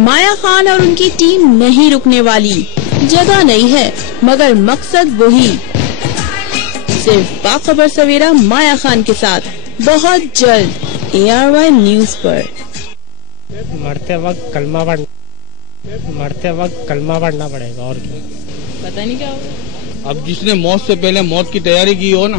माया खान और उनकी टीम नहीं रुकने वाली। जगह नहीं है मगर मकसद वही। सिर्फ बाखबर सवेरा माया खान के साथ बहुत जल्द ARY न्यूज पर। मरते वक्त कलमा पढ़ना पड़ेगा और क्या, पता नहीं क्या होगा। अब जिसने मौत से पहले मौत की तैयारी की हो ना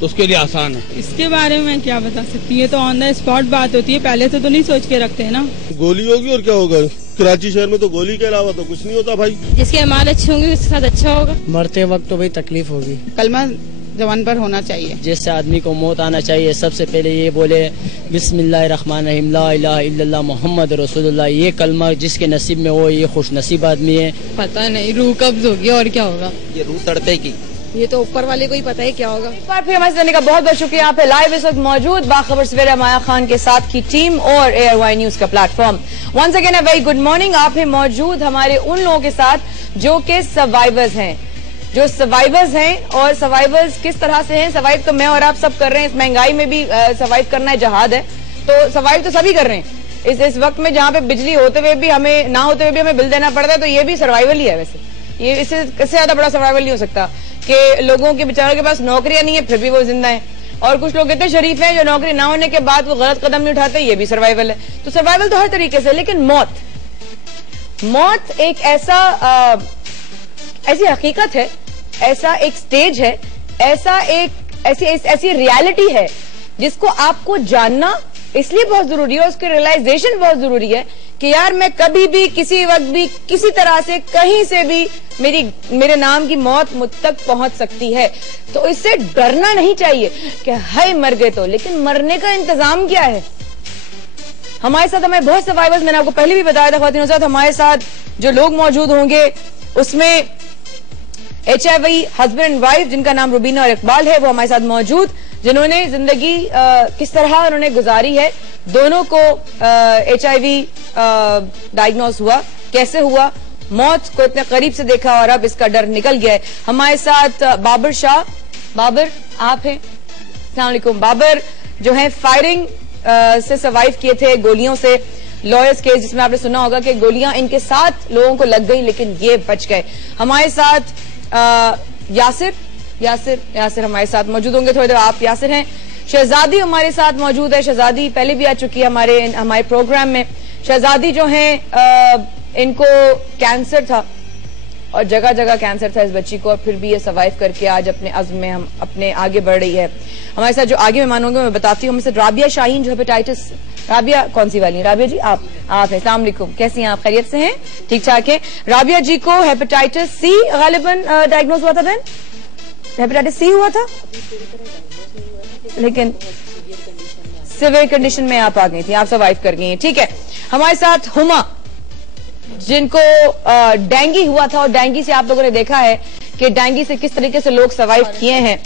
तो उसके लिए आसान है। इसके बारे में क्या बता सकती है, तो ऑन द स्पॉट बात होती है, पहले से तो नहीं सोच के रखते हैं ना। गोली होगी और क्या होगा, कराची शहर में तो गोली के अलावा तो कुछ नहीं होता भाई। जिसके माल अच्छे होंगे उसके साथ अच्छा होगा। मरते वक्त तो भाई तकलीफ होगी। कलमा जवान पर होना चाहिए। जिस आदमी को मौत आना चाहिए सबसे पहले ये बोले बिस्मिल्लाहिर्रहमानिर्रहीम ला इलाहा इल्लल्लाह मोहम्मद रसूलुल्लाह। ये कलमा जिसके नसीब में हो ये खुश नसीब आदमी है। पता नहीं रूह कब्ज होगी और क्या होगा, ये रूह तड़पे की, ये तो ऊपर वाले को ही पता है क्या होगा। एक बार फिर हमारे जाने का बहुत बहुत शुक्रिया। यहाँ पे लाइव इस वक्त मौजूद बाखबर सवेरा माया खान के साथ की टीम और ARY न्यूज का platform. Once again a very good morning. आप हैं मौजूद हमारे उन लोगों के साथ जो कि सर्वाइवर्स हैं, और सर्वाइवर्स किस तरह से हैं। सर्वाइव तो मैं और आप सब कर रहे हैं, इस महंगाई में भी सर्वाइव करना है, जहाद है, तो सर्वाइव तो सभी कर रहे हैं। इस वक्त में जहाँ पे बिजली होते हुए भी हमें ना होते हुए भी हमें बिल देना पड़ता है, तो ये भी सर्वाइवल ही है। वैसे ये इससे ज्यादा बड़ा सर्वाइवल नहीं हो सकता कि लोगों के बेचारों के पास नौकरियां नहीं है फिर भी वो जिंदा है, और कुछ लोग इतने शरीफ हैं जो नौकरी ना होने के बाद वो गलत कदम नहीं उठाते, ये भी सर्वाइवल है। तो सर्वाइवल तो हर तरीके से, लेकिन मौत एक ऐसी हकीकत है, ऐसा एक स्टेज है, ऐसी रियलिटी है जिसको आपको जानना इसलिए बहुत जरूरी है, उसकी रियलाइजेशन बहुत जरूरी है कि यार मैं कभी भी किसी वक्त भी किसी तरह से कहीं से भी मेरे नाम की मौत मुझ तक पहुंच सकती है। तो इससे डरना नहीं चाहिए कि हाय मर गए तो, लेकिन मरने का इंतजाम क्या है। हमारे साथ हमारे बहुत सर्वाइवर्स, मैंने आपको पहले भी बताया था ख्वातीनों साथ, हमारे साथ जो लोग मौजूद होंगे उसमें HIV हस्बैंड एंड वाइफ जिनका नाम रुबीना और इकबाल है, वो हमारे साथ मौजूद, जिन्होंने जिंदगी किस तरह उन्होंने गुजारी है। दोनों को HIV डायग्नोज हुआ, कैसे हुआ, मौत को इतने करीब से देखा और अब इसका डर निकल गया है। हमारे साथ बाबर शाह, बाबर आप हैं, अस्सलाम वालेकुम। बाबर जो है फायरिंग से सर्वाइव किए थे, गोलियों से, लॉयर्स केस जिसमें आपने सुना होगा कि गोलियां इनके 7 लोगों को लग गई लेकिन ये बच गए। हमारे साथ यासिर हमारे साथ मौजूद होंगे, थोड़ी देर आप यासिर हैं। शहजादी हमारे साथ मौजूद है, शहजादी पहले भी आ चुकी है हमारे प्रोग्राम में। शहजादी जो है इनको कैंसर था और जगह जगह कैंसर था इस बच्ची को, और फिर भी ये सर्वाइव करके आज अपने अज़्म में हम अपने आगे बढ़ रही है। हमारे साथ जो आगे मेहमान होंगे मैं बताती हूँ। हमसे राबिया शाहीन जो हेपेटाइटिस, राबिया कौन सी वाली? राबिया जी आप हैं, अस्सलाम वालेकुम, कैसी हैं आप, खैरियत से हैं, ठीक ठाक है। राबिया जी को हेपेटाइटिस C गालिबन डायग्नोज हुआ था, बहन हेपेटाइटिस C हुआ था, लेकिन सिवियर कंडीशन में आप आ गई थी, आप सर्वाइव कर गई हैं, ठीक है। हमारे साथ हुमा जिनको डेंगी हुआ था, और डेंगी से आप लोगों ने देखा है कि डेंगी से किस तरीके से लोग सर्वाइव किए हैं।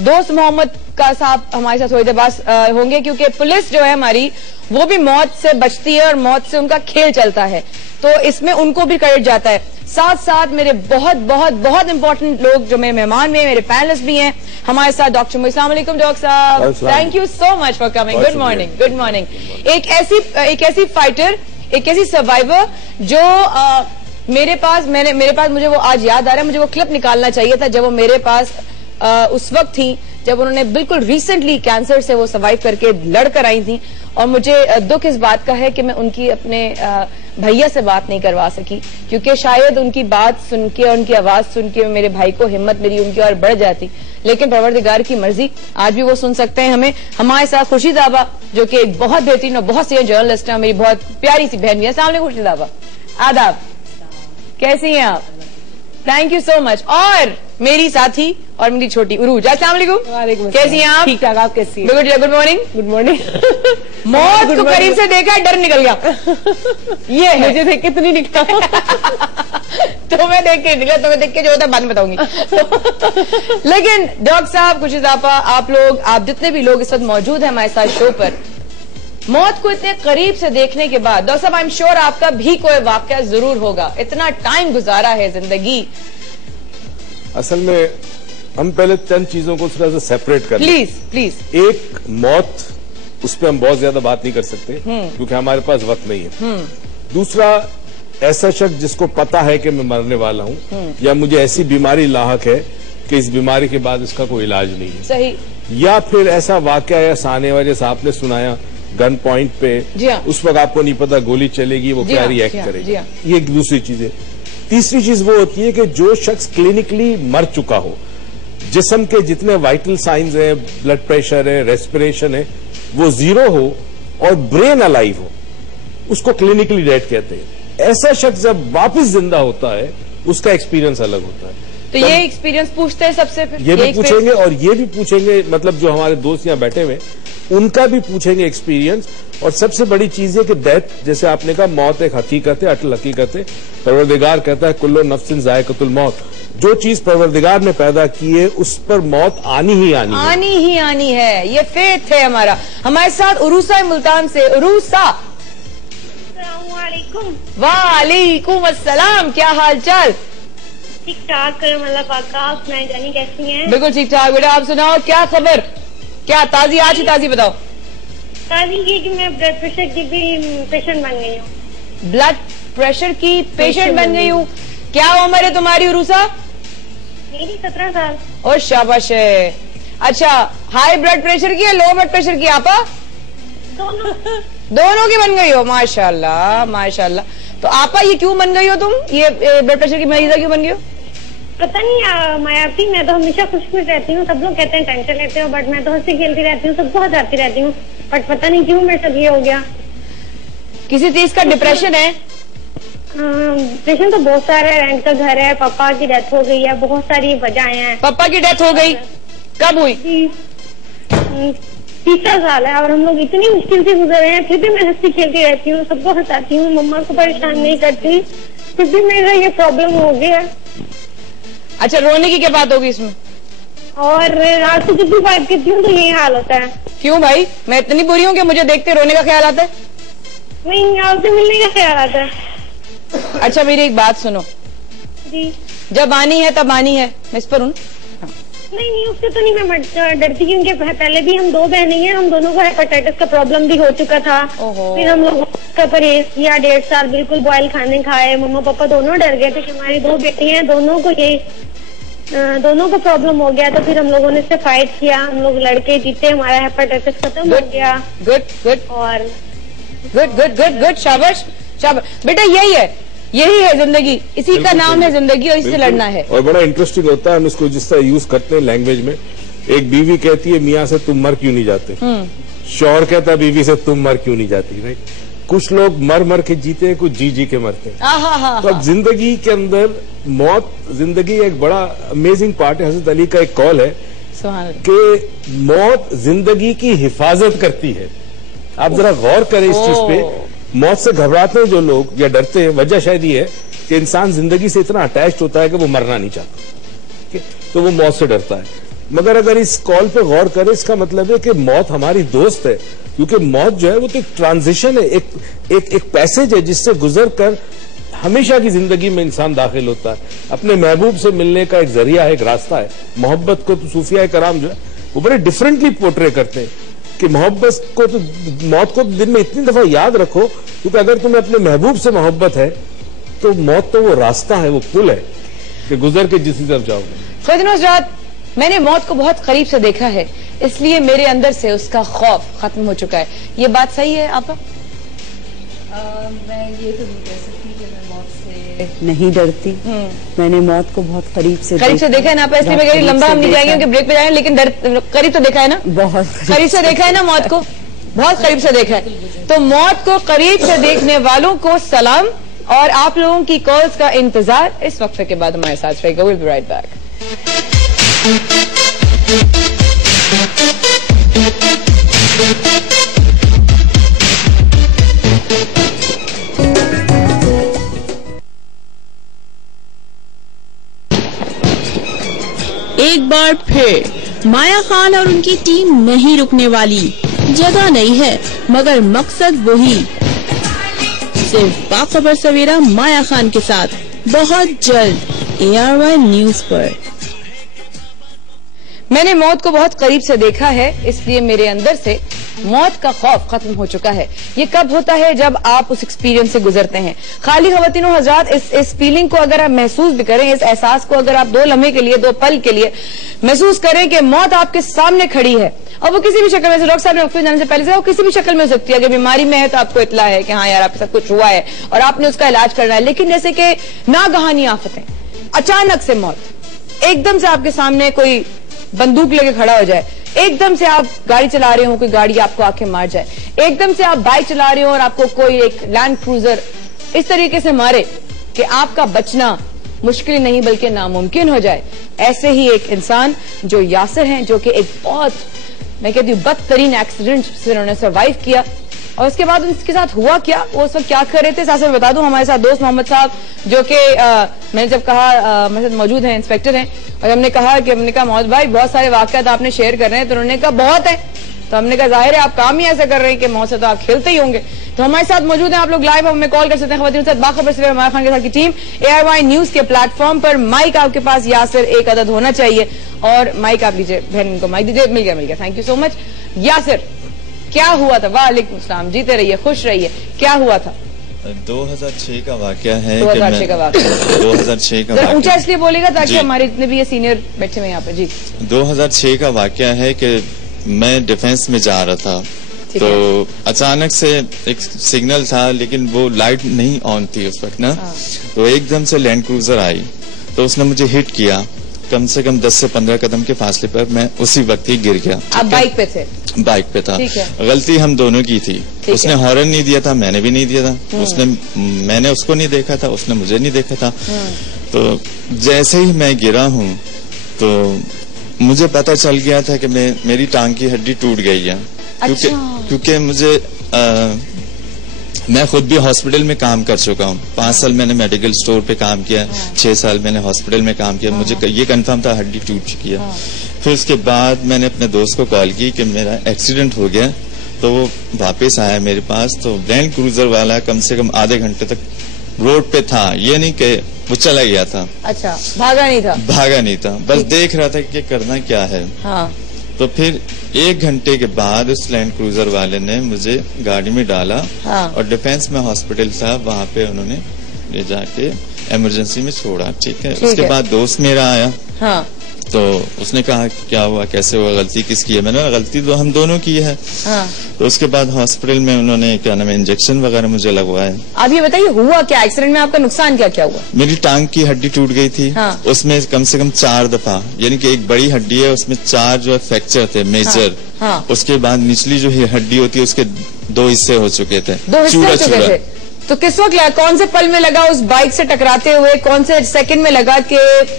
दोस्त मोहम्मद का साहब हमारे साथ थोड़ी देर बाद होंगे, क्योंकि पुलिस जो है हमारी वो भी मौत से बचती है और मौत से उनका खेल चलता है, तो इसमें उनको भी क्रेडिट जाता है। साथ साथ मेरे बहुत बहुत बहुत इंपॉर्टेंट लोग जो मेरे मेहमान में, मेरे पैनलिस्ट भी हैं हमारे साथ। डॉक्टर अस्सलाम वालेकुम डॉक्टर साहब, thank you so much for coming, good morning, good morning. एक ऐसी फाइटर, एक ऐसी सर्वाइवर जो मेरे पास मुझे वो आज याद आ रहा है, मुझे वो क्लिप निकालना चाहिए था जब वो मेरे पास उस वक्त थी जब उन्होंने बिल्कुल रिसेंटली कैंसर से वो सर्वाइव करके लड़कर आई थी, और मुझे दुख इस बात का है कि मैं उनकी अपने भैया से बात नहीं करवा सकी, क्योंकि शायद उनकी बात सुन के और उनकी आवाज सुन के मेरे भाई को हिम्मत मेरी उनकी और बढ़ जाती, लेकिन परवरदिगार की मर्जी, आज भी वो सुन सकते हैं हमें। हमारे साथ खुर्शीद आबा जो कि एक बहुत बेहतरीन और बहुत सीनियर जर्नलिस्ट है, मेरी बहुत प्यारी सी बहन भी है। अस्सलाम वालेकुम खुर्शीद आबा, आदाब, कैसी हैं आप? Thank you so much. और मेरी साथी और मेरी छोटी उरूज, अस्सलाम वालेकुम, कैसी हैं आप? ठीक ठाक, आप कैसी हैं? Good morning, good morning. मौत को करीब से देखा, डर निकल गया, ये मुझे देख के तो नहीं निकला। तुम्हें देख के निकला, तुम्हें देख के जो होता है बाद में बताऊंगी। लेकिन डॉक्टर साहब, खुर्शीद आपा, आप लोग, आप जितने भी लोग इस वक्त मौजूद हैं हमारे साथ शो पर, मौत को इतने करीब से देखने के बाद डॉक्टर साहब आई एम श्योर आपका भी कोई वाकया जरूर होगा, इतना टाइम गुजारा है जिंदगी। असल में हम पहले चंद चीजों को थोड़ा सा सेपरेट कर प्लीज प्लीज। एक मौत, उस पर हम बहुत ज्यादा बात नहीं कर सकते क्योंकि हमारे पास वक्त नहीं है। दूसरा, ऐसा शख्स जिसको पता है कि मैं मरने वाला हूँ या मुझे ऐसी बीमारी लाहक है कि इस बीमारी के बाद इसका कोई इलाज नहीं है, सही, या फिर ऐसा वाकया या साने वाले जैसा आपने सुनाया गन पॉइंट पे, उस वक्त आपको नहीं पता गोली चलेगी, वो क्या रिएक्ट करेगा, ये एक दूसरी चीज है। तीसरी चीज वो होती है कि जो शख्स क्लिनिकली मर चुका हो, जिस्म के जितने वाइटल साइंस हैं, ब्लड प्रेशर है, रेस्पिरेशन है, वो जीरो हो और ब्रेन अलाइव हो, उसको क्लिनिकली डेड कहते हैं। ऐसा शख्स जब वापस जिंदा होता है उसका एक्सपीरियंस अलग होता है। तो ये एक्सपीरियंस पूछते हैं सबसे, फिर ये भी पूछेंगे और ये भी पूछेंगे, मतलब जो हमारे दोस्त यहाँ बैठे हुए उनका भी पूछेंगे एक्सपीरियंस। और सबसे बड़ी चीज है कि डेथ, जैसे आपने कहा, मौत एक हकीकत है, अटल हकीकत है। परवरदिगार कहता है कुल्लु नफ्सिन ज़ायक़तुल मौत, जो चीज परवरदिगार ने पैदा की है उस पर मौत आनी ही आनी है। ये फेथ है हमारा। हमारे साथ उरूसा मुल्तान से, उरूसा, वालेकुम अस्सलाम, क्या हाल चाल? ठीक ठाक, अल्लाह पाक का। आप सुनाए जानी कैसी हैं? बिल्कुल ठीक ठाक बेटा, आप सुनाओ क्या खबर, क्या ताजी, आज की ताजी बताओ। ताजी ये कि मैं ब्लड प्रेशर की भी पेशेंट बन गई हूँ। ब्लड प्रेशर की पेशेंट बन गई हूँ। क्या उम्र है तुम्हारी उरूसा? मेरी 17 साल। और शाबाश है। अच्छा, हाई ब्लड प्रेशर की या लो ब्लड प्रेशर की आपा? दोनों की बन गई हो, माशाल्लाह माशाल्लाह। तो आपा ये क्यों बन गई हो तुम, ये ब्लड प्रेशर की मरीजा क्यों बन गई हो? पता नहीं मायावती, मैं तो हमेशा खुश खुश रहती हूँ। सब लोग कहते हैं टेंशन लेते हो, बट मैं तो हंसी खेलती रहती हूँ, सबको हंसाती रहती हूँ, बट पता नहीं क्यों मेरे साथ ये हो गया। किसी चीज का डिप्रेशन है? डिप्रेशन तो बहुत सारा है, रेंट का घर है, पापा की डेथ हो गई है, बहुत सारी वजहें हैं। पापा की डेथ हो गई, कब हुई? 30 साल है और हम लोग इतनी मुश्किल से गुजर रहे हैं, फिर भी मैं हंसी खेलती रहती हूँ, सबको हंसाती हूँ, मम्मा को परेशान नहीं करती, फिर भी मेरा ये प्रॉब्लम हो गया। अच्छा, रोने की क्या बात होगी इसमें? और रात को जब भी बात करती हूँ तो यही हाल होता है। क्यों भाई, मैं इतनी बुरी हूँ कि मुझे देखते रोने का ख्याल आता है? नहीं, आपसे मिलने का ख्याल आता है। अच्छा मेरी एक बात सुनो जी, जब आनी है तब आनी है, मैं इस पर हूँ। नहीं, उससे तो नहीं मैं डरती, क्योंकि पहले भी हम 2 बहनें हैं, हम दोनों को हेपेटाइटिस का प्रॉब्लम भी हो चुका था। फिर हम लोग का परहेज किया, 1.5 साल बिल्कुल बॉयल खाने खाए, मम्मा पापा दोनों डर गए थे कि हमारी 2 बेटी हैं, दोनों को प्रॉब्लम हो गया। तो फिर हम लोगों ने इससे फाइट किया, हम लोग लड़के जीते, हमारा हेपेटाइटिस खत्म हो गया। गुड और गुड, शाबाश शाबाश बेटा, यही है जिंदगी, इसी का नाम है जिंदगी और इससे लड़ना है। और बड़ा इंटरेस्टिंग होता है, हम इसको जिस तरह यूज करते हैं लैंग्वेज में। एक बीवी कहती है मियाँ से तुम मर क्यों नहीं जाते, शौहर कहता है बीवी से तुम मर क्यों नहीं जाती। राइट, कुछ लोग मर मर के जीते हैं, कुछ जी जी के मरते हैं। तो अब जिंदगी के अंदर मौत, जिंदगी एक बड़ा अमेजिंग पार्ट है। हजरत अली का एक कॉल है कि मौत जिंदगी की हिफाजत करती है। आप जरा गौर करें इस चीज पे। मौत से घबराते हैं जो लोग या डरते हैं, वजह शायद ये है कि इंसान जिंदगी से इतना अटैच्ड होता है कि वो मरना नहीं चाहता, तो वो मौत से डरता है। मगर अगर इस कॉल पे गौर करें, इसका मतलब है कि मौत हमारी दोस्त है, क्योंकि मौत जो है वो तो एक ट्रांजिशन है, एक पैसेज है जिससे गुजर कर हमेशा की जिंदगी में इंसान दाखिल होता है। अपने महबूब से मिलने का एक जरिया है, एक रास्ता है। मोहब्बत को तो सूफिया कराम जो है वो बड़े डिफरेंटली पोर्ट्रे करते हैं कि मोहब्बत को तो, मौत को दिन में इतनी दफा याद रखो, क्योंकि अगर तुम्हें अपने महबूब से मोहब्बत है तो मौत तो वो रास्ता है, वो पुल है कि गुजर के जिस तरफ जाओगे। मैंने मौत को बहुत करीब से देखा है, इसलिए मेरे अंदर से उसका खौफ खत्म हो चुका है। ये बात सही है आपा? मैं ये तो नहीं कह सकती कि मैं मौत से नहीं डरती। मैंने मौत को बहुत करीब से देखा है ना आपा, इसलिए मैं कह रही लंबा हम नहीं जाएंगे, ब्रेक पे जाएंगे, लेकिन करीब तो देखा है ना, बहुत करीब से देखा है ना, मौत को बहुत करीब से देखा है। तो मौत को करीब से देखने वालों को सलाम, और आप लोगों की कॉल्स का इंतजार इस वक्फे के बाद हमारे साथ रहेगा। Will be right back. एक बार फिर माया खान और उनकी टीम नहीं रुकने वाली। जगह नहीं है मगर मकसद वही। सिर्फ बाखबर सवेरा माया खान के साथ बहुत जल्द ARY न्यूज पर। मैंने मौत को बहुत करीब से देखा है, इसलिए मेरे अंदर से मौत का खौफ खत्म हो चुका है। ये कब होता है? जब आप उस एक्सपीरियंस से गुजरते हैं। खाली ख़वातीनो हज़रात, इस फीलिंग को अगर आप महसूस भी करें, इस एहसास को अगर आप 2 लम्हे के लिए, 2 पल के लिए महसूस करें कि मौत आपके सामने खड़ी है, और वो किसी भी शक्ल में, डॉक्टर साहब ने डॉक्टर जाने से पहले से, वो किसी भी शक्ल में हो सकती है। अगर बीमारी में है तो आपको इतला है कि हाँ यार आपके साथ कुछ हुआ है और आपने उसका इलाज करना है। लेकिन जैसे कि नागहानी आफतें, अचानक से मौत, एकदम से आपके सामने कोई बंदूक लेके खड़ा हो जाए, एकदम से आप गाड़ी चला रहे हो, कोई गाड़ी आपको आके मार जाए, एकदम से आप बाइक चला रहे हो और आपको कोई एक लैंड क्रूजर इस तरीके से मारे कि आपका बचना मुश्किल नहीं बल्कि नामुमकिन हो जाए। ऐसे ही एक इंसान जो यासिर हैं, जो कि एक बहुत, मैं कहती हूँ, बदतरीन एक्सीडेंट से उन्होंने सर्वाइव किया। और उसके बाद उनके साथ हुआ क्या, वो सब क्या कर रहे थे, साथ में बता दूं, हमारे साथ दोस्त मोहम्मद साहब, जो कि मैंने जब कहा मेरे साथ मौजूद हैं, इंस्पेक्टर हैं, और हमने कहा मोहम्मद भाई बहुत सारे वाकयात आपने शेयर कर रहे हैं, तो उन्होंने कहा बहुत है। तो हमने कहा जाहिर है आप काम ही ऐसा कर रहे हैं कि मौत से तो आप खेलते ही होंगे। तो हमारे साथ मौजूद हैं, आप लोग लाइव हमें कॉल कर सकते हैं। खवातीन के साथ बाखबर सवेरा माया खान के साथ की टीम, ARY न्यूज के प्लेटफॉर्म पर माइक आपके पास यासिर एक अदद होना चाहिए, और माइक आप लीजिए, बहन इनको माइक दीजिए। मिल गया, thank you so much. Yasir, क्या हुआ था? वालेकुम सलाम, जीते रहिए, खुश रहिए, क्या हुआ था? 2006 का वाकया है। 2006 का वाकया 2006 का वाकया ऊंचा इसलिए बोलेगा ताकि हमारे जितने भी ये सीनियर बैठे हुए यहाँ पे। जी, 2006 का वाकया है कि मैं डिफेंस में जा रहा था, तो अचानक से एक सिग्नल था, लेकिन वो लाइट नहीं ऑन थी उस वक्त ना। तो एकदम से लैंड क्रूजर आई, तो उसने मुझे हिट किया। कम से कम 10 से 15 कदम के फासले पर मैं उसी वक्त ही गिर गया। आप बाइक पे थे? बाइक पे था। गलती हम दोनों की थी। उसने हॉर्न नहीं दिया था, मैंने भी नहीं दिया था। मैंने उसको नहीं देखा था, उसने मुझे नहीं देखा था। तो जैसे ही मैं गिरा हूँ तो मुझे पता चल गया था कि मेरी टांग की हड्डी टूट गई है। क्योंकि मुझे मैं खुद भी हॉस्पिटल में काम कर चुका हूँ। 5 साल मैंने मेडिकल स्टोर पे काम किया, 6 साल मैंने हॉस्पिटल में काम किया। मुझे ये कंफर्म था हड्डी टूट चुकी है। फिर उसके बाद मैंने अपने दोस्त को कॉल की कि मेरा एक्सीडेंट हो गया, तो वो वापस आया मेरे पास। तो लैंड क्रूजर वाला कम से कम आधे घंटे तक रोड पे था, ये नहीं कि वो चला गया था। अच्छा, भागा नहीं था? भागा नहीं था, बस देख रहा था कि करना क्या है। तो फिर 1 घंटे के बाद उस लैंड क्रूजर वाले ने मुझे गाड़ी में डाला और डिफेंस में हॉस्पिटल था, वहाँ पे उन्होंने ले जाके इमरजेंसी में छोड़ा। ठीक है, उसके बाद दोस्त मेरा आया। तो उसने कहा क्या हुआ, कैसे हुआ, गलती किसकी है? मैंने गलती तो हम दोनों की है। तो उसके बाद हॉस्पिटल में उन्होंने क्या नाम है इंजेक्शन वगैरह मुझे लगवाए। आप ये बताइए हुआ क्या, एक्सीडेंट में आपका नुकसान क्या क्या हुआ? मेरी टांग की हड्डी टूट गई थी। उसमें कम से कम 4 दफा, यानी कि एक बड़ी हड्डी है, उसमें 4 जो है फ्रैक्चर थे मेजर। उसके बाद निचली जो हड्डी होती है उसके 2 हिस्से हो चुके थे, चूरा। तो किस वक्त लगा, कौन से पल में लगा उस बाइक से टकराते हुए, कौन से सेकंड में लगा कि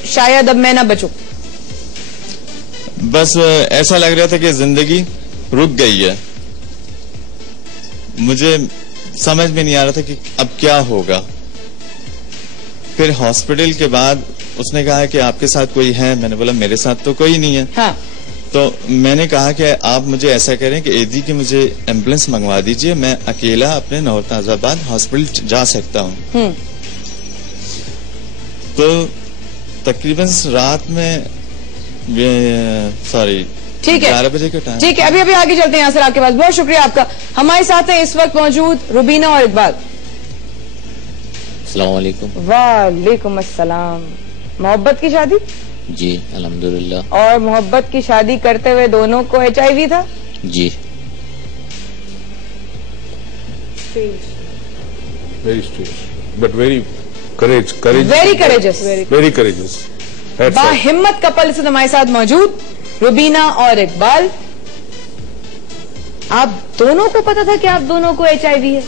शायद अब मैं ना बचूं? बस ऐसा लग रहा था कि जिंदगी रुक गई है। मुझे समझ में नहीं आ रहा था कि अब क्या होगा। फिर हॉस्पिटल के बाद उसने कहा कि आपके साथ कोई है? मैंने बोला मेरे साथ तो कोई नहीं है। तो मैंने कहा कि आप मुझे ऐसा करें कि एदी की मुझे एम्बुलेंस मंगवा दीजिए, मैं अकेला अपने नौरताजाबाद हॉस्पिटल जा सकता हूँ। तो तकरीबन रात में सॉरी ठीक है 11 बजे का टाइम। ठीक है, अभी आगे चलते हैं यासिर आपके पास। बहुत शुक्रिया आपका। हमारे साथ है इस वक्त मौजूद रुबीना और इकबाल। अस्सलाम वालेकुम। वालेकुम अस्सलाम। मोहब्बत की शादी? जी अल्हम्दुलिल्लाह। और मोहब्बत की शादी करते हुए दोनों को HIV था? जी। Very strange but very courageous बाहिम्मत कपल इस हमारे साथ मौजूद, रुबीना और इकबाल। आप दोनों को पता था कि आप दोनों को HIV है?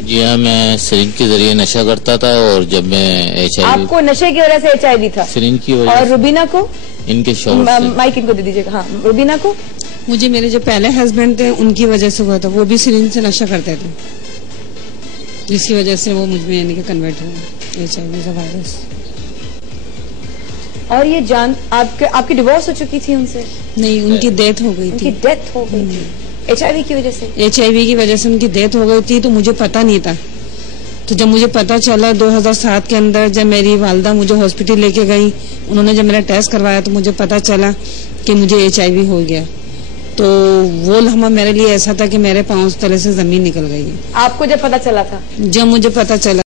जी हाँ, मैं सिरिंज के जरिए नशा करता था, और जब मैं HIV, आपको नशे की वजह से HIV था? सिरिंज की वजह। और रुबीना को? इनके शौहर से। माइक इनको दे दीजिएगा। हाँ, रुबीना को? मुझे मेरे जो पहले हस्बैंड थे उनकी वजह से हुआ था, वो भी सिरिंज से नशा करते थे, जिसकी वजह से वो मुझ में यानी कि कन्वर्ट हुआ HIV का वायरस। और ये जान आपकी डिवोर्स हो चुकी थी उनसे? नहीं, उनकी डेथ हो गई थी। उनकी डेथ हो गई थी HIV की वजह से? HIV की वजह से उनकी डेथ हो गई थी, तो मुझे पता नहीं था। तो जब मुझे पता चला 2007 के अंदर, जब मेरी वालदा मुझे हॉस्पिटल लेके गई, उन्होंने जब मेरा टेस्ट करवाया तो मुझे पता चला कि मुझे HIV हो गया। तो वो लम्हा मेरे लिए ऐसा था कि मेरे पाँव तले से जमीन निकल गई। आपको जब पता चला था? जब मुझे पता चला